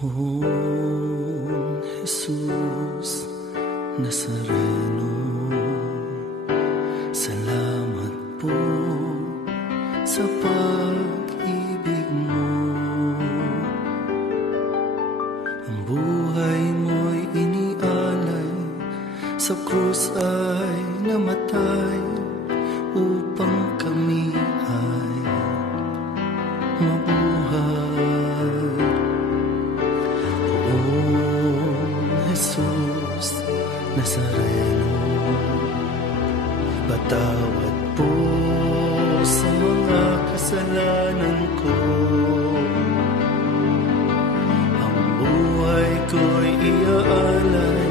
Poong Jesus Nazareno, salamat po sa pag-ibig mo. Ang buhay mo'y inialay, sa krus ay namatay, upang kami ay mabuhay. Poong Jesus Nazareno, patawad po sa mga kasalanan ko. Ang buhay ko'y iaalay,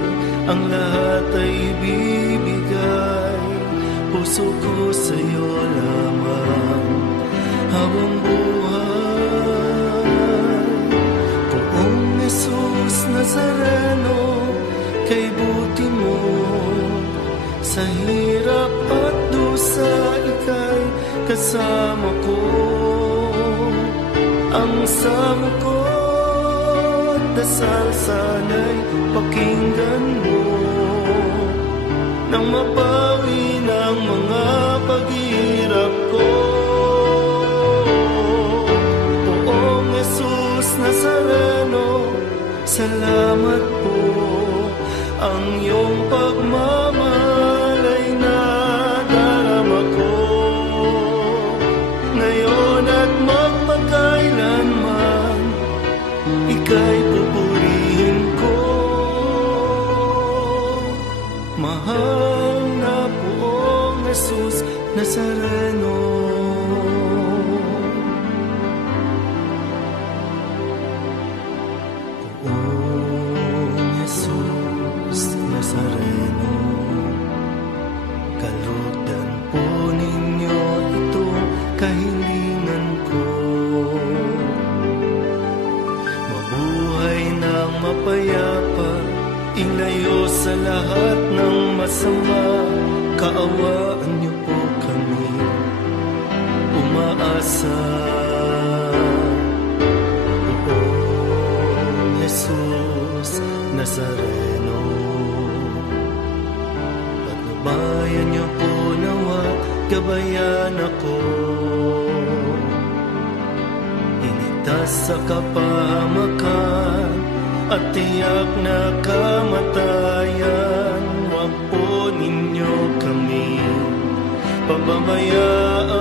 ang lahat ay ibibigay. Puso ko sa'yo lamang habang buhay. Poong Jesus Nazareno, kay buti mo sa hirap at dusa, ika'y kasama ko. Ang samo ko at dasal sana'y pakinggan mo, nang mapawi ng mga paghirap ko. Poong Jesus Nazareno, salamat po. Ang iyong pagmamahal ay nadarama ko, ngayon at magpakailanman, ika'y pupurihin ko. Mahal na Poong Jesus Nazareno, Nazareno, kalugdan po ninyo itong kahilingan ko. Mabuhay ng mapayapa, ilayo sa lahat ng masama. Kaawaan niyo po kami, umaasa. Poong Jesus Nazareno, bayan niyo po nawa, gabayan ako. Iligtas sa kapahamakan at tiyak na kamatayan. Huwag po ninyo kami pababayaan.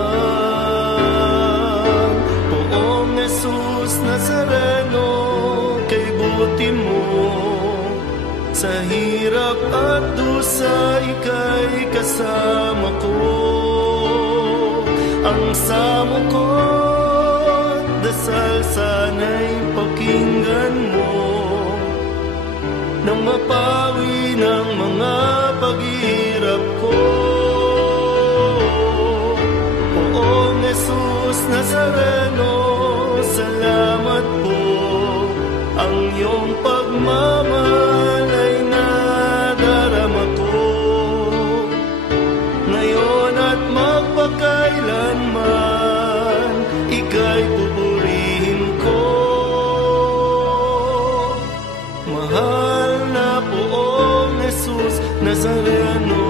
Poong Jesus Nazareno, kay buti mo sa hirap at dusa, ika'y kasama ko. Ang samo ko at dasal sana'y pakinggan mo, nang mapawi ng mga paghirap ko. Poong Jesus Nazareno, salamat po. Ang iyong pagmamahal ay nadarama ko, ngayon at magpakailanman, ika'y pupurihin ko. Mahal na Poong Jesus Nazareno,